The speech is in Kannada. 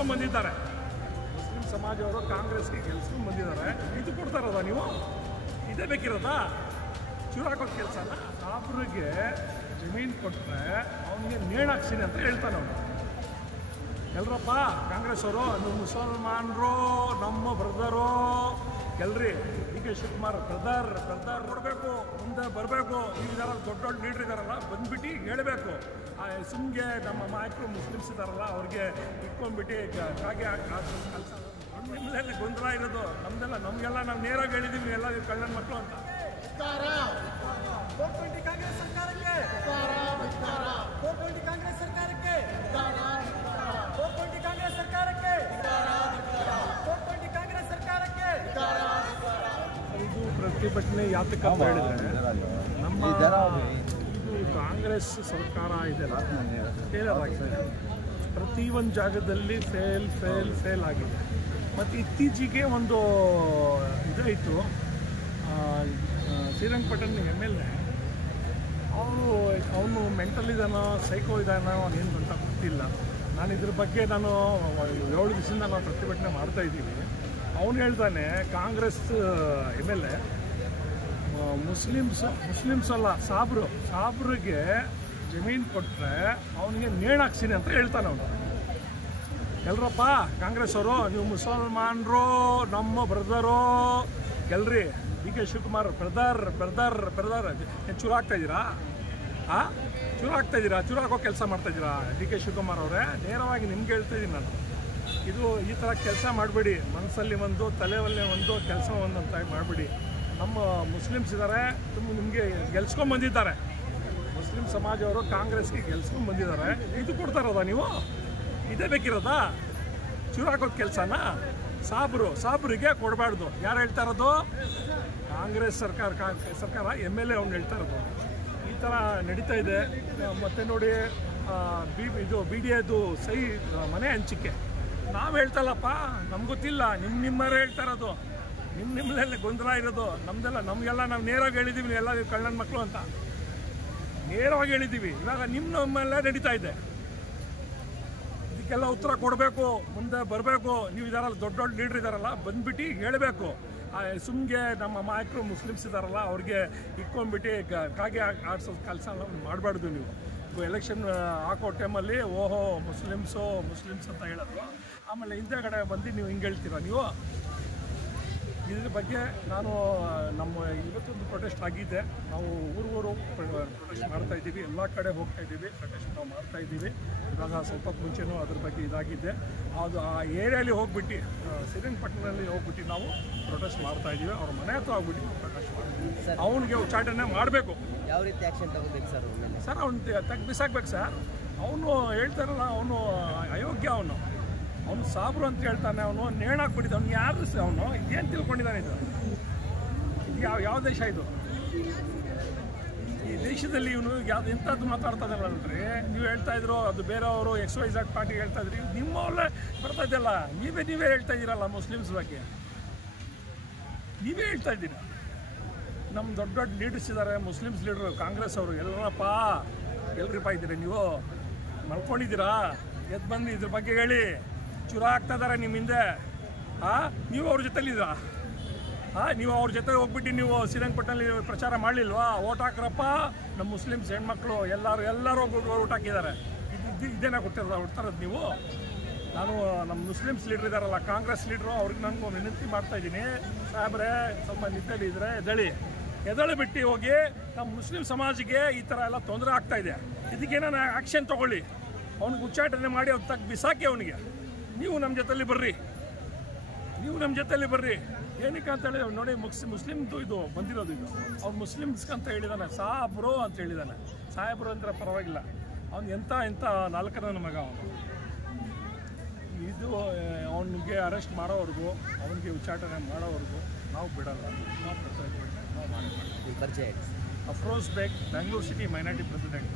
ಗೆಲ್ಸ್ಕೊಂಡು ಬಂದಿದ್ದಾರೆ. ಮುಸ್ಲಿಂ ಸಮಾಜವರು ಕಾಂಗ್ರೆಸ್ಗೆ ಗೆಲ್ಸ್ಕೊಂಡು ಬಂದಿದ್ದಾರೆ. ಇದು ಕೊಡ್ತಾರದ ನೀವು? ಇದೇ ಬೇಕಿರೋದಾ? ಚೂರಾಕೋದು ಕೆಲಸನ. ಸಾಬ್ರಿಗೆ ಜಮೀನು ಕೊಟ್ಟರೆ ಅವನಿಗೆ ನೇಣು ಹಾಕ್ಸಿನಿ ಅಂತ ಹೇಳ್ತಾನೆ ಅವನು. ಎಲ್ರಪ್ಪ ಕಾಂಗ್ರೆಸ್ ಅವರು, ನೀವು ಮುಸಲ್ಮಾನರು ನಮ್ಮ ಬ್ರದರು ಎಲ್ರಿ ಡಿ ಕೆ ಶಿವಕುಮಾರ್ ಬ್ರದರ್ ಕೊಡಬೇಕು, ಮುಂದೆ ಬರಬೇಕು. ನೀವು ಇದಾರಲ್ಲ ದೊಡ್ಡ ದೊಡ್ಡ ಲೀಡ್ರ್ ಇದ್ದಾರಲ್ಲ, ಬಂದ್ಬಿಟ್ಟು ಹೇಳಬೇಕು. ಆ ಸುಮ್ಗೆ ನಮ್ಮ ನಾಯಕರು ಮುಸ್ಲಿಮ್ಸ್ ಇದ್ದಾರಲ್ಲ ಅವ್ರಿಗೆ ಇಟ್ಕೊಂಡ್ಬಿಟ್ಟು ಕಾಗೆ ಕೆಲಸ. ನಿಮ್ಮದೆಲ್ಲ ಗೊಂದಲ ಇರೋದು, ನಮಗೆಲ್ಲ ನಾವು ನೇರಾಗಿ ಹೇಳಿದ್ದೀವಿ ಎಲ್ಲ ಕಳ್ಳನ ಮಕ್ಕಳು ಅಂತ. ಕಾಂಗ್ರೆಸ್ ಸರ್ಕಾರಕ್ಕೆ, ಕಾಂಗ್ರೆಸ್ ಸರ್ಕಾರಕ್ಕೆ, ಕಾಂಗ್ರೆಸ್ ಸರ್ಕಾರಕ್ಕೆ, ಕಾಂಗ್ರೆಸ್ ಸರ್ಕಾರಕ್ಕೆ. ಇದು ಪ್ರತಿಭಟನೆ ಯಾತಕ್ಕಂತ ಹೇಳಿದ್ರೆ, ನಮ್ಮ ಇದು ಕಾಂಗ್ರೆಸ್ ಸರ್ಕಾರ ಇದೆಲ್ಲ ಫೇಲ್ ಆಗಿದೆ. ಪ್ರತಿಯೊಂದು ಜಾಗದಲ್ಲಿ ಫೇಲ್ ಆಗಿದೆ. ಮತ್ತು ಇತ್ತೀಚೆಗೆ ಒಂದು ಇದಾಯಿತು, ಶ್ರೀರಂಗಪಟ್ಟಣ MLA ಅವನು ಮೆಂಟಲ್ ಇದ್ದಾನೋ ಸೈಕೋ ಇದ್ದಾನೋ ಏನು ಅಂತ ಗೊತ್ತಿಲ್ಲ. ನಾನು ಇದ್ರ ಬಗ್ಗೆ 7 ದಿವಸದಿಂದ ನಾವು ಪ್ರತಿಭಟನೆ ಮಾಡ್ತಾಯಿದ್ದೀವಿ. ಅವನು ಹೇಳ್ತಾನೆ ಕಾಂಗ್ರೆಸ್ MLA ಮುಸ್ಲಿಮ್ಸ್ ಅಲ್ಲ ಸಾಬ್ರಿಗೆ ಜಮೀನು ಕೊಟ್ಟರೆ ಅವನಿಗೆ ನೇಣು ಹಾಕ್ಸಿನಿ ಅಂತ ಹೇಳ್ತಾನೆ ಅವನು. ಎಲ್ರಪ್ಪ ಕಾಂಗ್ರೆಸ್ ಅವರು, ನೀವು ಮುಸಲ್ಮಾನರು ನಮ್ಮ ಬ್ರದರು ಎಲ್ರಿ ಡಿ ಕೆ ಶಿವಕುಮಾರ್ ಬ್ರದರ್ ಚೂರಾಗ್ತಾಯಿದ್ದೀರಾ? ಚೂರಾಕೋ ಕೆಲಸ ಮಾಡ್ತಾಯಿದ್ದೀರಾ ಡಿ ಕೆ ಶಿವಕುಮಾರ್ ಅವರೇ? ನೇರವಾಗಿ ನಿಮ್ಗೆ ಹೇಳ್ತಾಯಿದ್ದೀನಿ ನಾನು. ಇದು ಈ ಥರ ಕೆಲಸ ಮಾಡಬೇಡಿ. ಮನಸ್ಸಲ್ಲಿ ಒಂದು ತಲೆಯಲ್ಲೇ ಒಂದು ಕೆಲಸ ಒಂದಂತ ಮಾಡಬೇಡಿ. ನಮ್ಮ ಮುಸ್ಲಿಮ್ಸ್ ಇದ್ದಾರೆ, ನಿಮಗೆ ಗೆಲ್ಸ್ಕೊಂಡು ಬಂದಿದ್ದಾರೆ. ಮುಸ್ಲಿಂ ಸಮಾಜವರು ಕಾಂಗ್ರೆಸ್ಗೆ ಗೆಲ್ಸ್ಕೊಂಡು ಬಂದಿದ್ದಾರೆ. ಇದು ಕೊಡ್ತಾರದ ನೀವು? ಇದೇ ಬೇಕಿರೋದಾ? ಚೂರಾಕೋದು ಕೆಲಸನ. ಸಾಬ್ರಿಗೆ ಕೊಡಬಾರ್ದು. ಯಾರು ಹೇಳ್ತಾ ಇರೋದು? ಕಾಂಗ್ರೆಸ್ ಸರ್ಕಾರ MLA ಅವ್ನು ಹೇಳ್ತಾ ಇರೋದು. ಈ ಥರ ನಡೀತಾ ಇದೆ. ಮತ್ತು ನೋಡಿ ಇದು BDAದು ಸಹಿ ಮನೆ ಹಂಚಿಕೆ ನಾವು ಹೇಳ್ತಲ್ಲಪ್ಪ, ನಮ್ಗೆ ಗೊತ್ತಿಲ್ಲ. ನಿಮ್ಮರೇ ಹೇಳ್ತಾ ಇರೋದು. ನಿಮ್ಮದೆಲ್ಲ ಗೊಂದಲ ಇರೋದು. ನಮಗೆಲ್ಲ ನಾವು ನೇರವಾಗಿ ಹೇಳಿದ್ದೀವಿ ಎಲ್ಲ ಕಳ್ಳನ ಮಕ್ಕಳು ಅಂತ ನೇರವಾಗಿ ಹೇಳಿದ್ದೀವಿ. ಇವಾಗ ನಮ್ಮೆಲ್ಲ ನಡೀತಾ ಇದೆ. ಇದಕ್ಕೆಲ್ಲ ಉತ್ತರ ಕೊಡಬೇಕು, ಮುಂದೆ ಬರಬೇಕು. ನೀವು ಇದಾರಲ್ಲ ದೊಡ್ಡ ದೊಡ್ಡ ಲೀಡ್ರ್ ಇದ್ದಾರಲ್ಲ, ಬಂದ್ಬಿಟ್ಟು ಹೇಳಬೇಕು. ಸುಮ್ಗೆ ನಮ್ಮ ನಾಯಕರು ಮುಸ್ಲಿಮ್ಸ್ ಇದ್ದಾರಲ್ಲ ಅವ್ರಿಗೆ ಇಟ್ಕೊಂಡ್ಬಿಟ್ಟು ಕಾಗೆ ಆಡಿಸೋ ಕೆಲಸ ಮಾಡಬಾರ್ದು. ನೀವು ಎಲೆಕ್ಷನ್ ಹಾಕೋ ಟೈಮಲ್ಲಿ ಓಹೋ ಮುಸ್ಲಿಮ್ಸ್ ಅಂತ ಹೇಳಿದ್ರು, ಆಮೇಲೆ ಹಿಂದೆಗಡೆ ಬಂದು ನೀವು ಹಿಂಗೆ ಹೇಳ್ತೀರಾ ನೀವು? ಇದ್ರ ಬಗ್ಗೆ ನಮ್ಮ ಇವತ್ತೊಂದು ಪ್ರೊಟೆಸ್ಟ್ ಆಗಿದೆ. ನಾವು ಊರು ಪ್ರೊಟೆಸ್ಟ್ ಮಾಡ್ತಾಯಿದ್ದೀವಿ. ಎಲ್ಲ ಕಡೆ ಹೋಗ್ತಾಯಿದ್ದೀವಿ, ಪ್ರೊಟೆಸ್ಟ್ ನಾವು ಮಾಡ್ತಾಯಿದ್ದೀವಿ. ಇವಾಗ ಸ್ವಲ್ಪ ಮುಂಚೆನೂ ಅದ್ರ ಬಗ್ಗೆ ಇದಾಗಿದೆ. ಅದು ಆ ಏರಿಯಲ್ಲಿ ಹೋಗ್ಬಿಟ್ಟು ಶ್ರೀರಂಗಪಟ್ಟಣದಲ್ಲಿ ಹೋಗ್ಬಿಟ್ಟು ನಾವು ಪ್ರೊಟೆಸ್ಟ್ ಮಾಡ್ತಾಯಿದ್ದೀವಿ. ಅವ್ರ ಮನೆ ಹತ್ರ ಹೋಗ್ಬಿಟ್ಟು ಪ್ರೊಟೆಸ್ಟ್ ಮಾಡ್ತೀವಿ. ಅವನಿಗೆ ಉಚ್ಚಾಟನೆ ಮಾಡಬೇಕು. ಯಾವ ರೀತಿ ಆ್ಯಕ್ಷನ್ ತಗೋಬೇಕು ಸರ್? ಅವ್ನು ಬಿಸಾಕ್ಬೇಕು ಸರ್. ಅವನು ಹೇಳ್ತಾರಲ್ಲ, ಅವನು ಅಯೋಗ್ಯ. ಅವನು ಸಾಬ್ರು ಅಂತ ಹೇಳ್ತಾನೆ. ಅವನು ನೇಣು ಹಾಕ್ಬಿಟ್ಟಿದ್ದ. ಅವ್ನು ಯಾರು ಅವನು? ಇದೇನು ತಿಳ್ಕೊಂಡಿದ್ದಾನೆ? ಇದು ಯಾವ ದೇಶ ಇದು? ಈ ದೇಶದಲ್ಲಿ ಇವನು ಎಂಥದ್ದು ಮಾತಾಡ್ತಾಯಿದ್ದಾರಲ್ರಿ. ನೀವು ಹೇಳ್ತಾ ಇದ್ರು ಅದು ಬೇರೆಯವರು XYZ ಪಾರ್ಟಿ ಹೇಳ್ತಾ ಇದ್ರಿ. ನಿಮ್ಮವಲ್ಲೇ ಬರ್ತಾ ಇದೆಯಲ್ಲ, ನೀವೇ ಹೇಳ್ತಾ ಇದ್ದೀರಲ್ಲ ಮುಸ್ಲಿಮ್ಸ್ ಬಗ್ಗೆ. ನೀವೇ ಹೇಳ್ತಾ ಇದ್ದೀರ. ನಮ್ಮ ದೊಡ್ಡ ಲೀಡರ್ಸ್ ಇದ್ದಾರೆ, ಮುಸ್ಲಿಮ್ಸ್ ಲೀಡರು ಕಾಂಗ್ರೆಸ್ ಅವರು. ಎಲ್ರಿಪ್ಪ ಇದ್ದೀರಿ ನೀವು? ಮಲ್ಕೊಂಡಿದ್ದೀರಾ? ಎದ್ದು ಬಂದು ಇದ್ರ ಬಗ್ಗೆ ಹೇಳಿ. ಚೂರ ಆಗ್ತಾ ಇದ್ದಾರೆ ನಿಮ್ಮ ಹಿಂದೆ. ನೀವು ಅವ್ರ ಜೊತೆಲಿದ್ದೀರಾ? ನೀವು ಅವ್ರ ಜೊತೆ ಹೋಗ್ಬಿಟ್ಟು ನೀವು ಶ್ರೀರಂಗಪಟ್ಟಣದಲ್ಲಿ ಪ್ರಚಾರ ಮಾಡಲಿಲ್ವಾ? ಓಟ್ ಹಾಕ್ರಪ್ಪ ನಮ್ಮ ಮುಸ್ಲಿಮ್ಸ್ ಹೆಣ್ಮಕ್ಳು ಎಲ್ಲರೂ ಓಟ್ ಹಾಕಿದ್ದಾರೆ. ಇದೇನ ಕೊಡ್ತಾರದು ನೀವು? ನಾನು ನಮ್ಮ ಮುಸ್ಲಿಮ್ಸ್ ಲೀಡ್ರ್ ಇದ್ದಾರಲ್ಲ, ಕಾಂಗ್ರೆಸ್ ಲೀಡ್ರು, ಅವ್ರಿಗೆ ನಾನು ವಿನಂತಿ ಮಾಡ್ತಾಯಿದ್ದೀನಿ. ಸಾಹೇಬ್ರೆ, ಸ್ವಲ್ಪ ನಿದ್ದೆಲಿ ಇದ್ದರೆ ಎದಳಿ ಬಿಟ್ಟು ಹೋಗಿ. ನಮ್ಮ ಮುಸ್ಲಿಂ ಸಮಾಜಿಗೆ ಈ ಥರ ಎಲ್ಲ ತೊಂದರೆ ಆಗ್ತಾಯಿದೆ. ಇದಕ್ಕೇನ ಆ್ಯಕ್ಷನ್ ತೊಗೊಳ್ಳಿ. ಅವ್ನಿಗೆ ಉಚ್ಚಾಟನೆ ಮಾಡಿ ಅವ್ನು ಬಿಸಾಕಿ ಅವನಿಗೆ. ನೀವು ನಮ್ಮ ಜೊತೆಲಿ ಬರ್ರಿ. ಏನಕ್ಕೆ ಅಂತ ಹೇಳಿದ್ರೆ ನೋಡಿ, ಮುಸ್ಲಿಮ್ದು ಇದು ಬಂದಿರೋದು. ಇದು ಅವ್ನು ಮುಸ್ಲಿಮ್ಸ್ ಅಂತ ಹೇಳಿದಾನೆ. ಸಾಬ್ರು ಅಂತ ಹೇಳಿದಾನೆ. ಸಾಹೇಬ್ರು ಅಂದರೆ ಪರವಾಗಿಲ್ಲ. ಅವ್ನು ಎಂಥ 4ನೇ ಮಗ ಅವನು. ಇದು ಅವನಿಗೆ ಅರೆಸ್ಟ್ ಮಾಡೋವರೆಗೂ, ಅವನಿಗೆ ಉಚ್ಚಾಟನೆ ಮಾಡೋವರೆಗೂ ನಾವು ಬಿಡಲ್ಲ. ನಾವು ಪ್ರತಿಭಟನೆ ನಾವು ಮಾಡಿ. ಪರಿಚಯ? ಅಫ್ರೋಜ್ ಬೇಗ್, ಬೆಂಗಳೂರು ಸಿಟಿ ಮೈನಾರಿಟಿ ಪ್ರೆಸಿಡೆಂಟ್.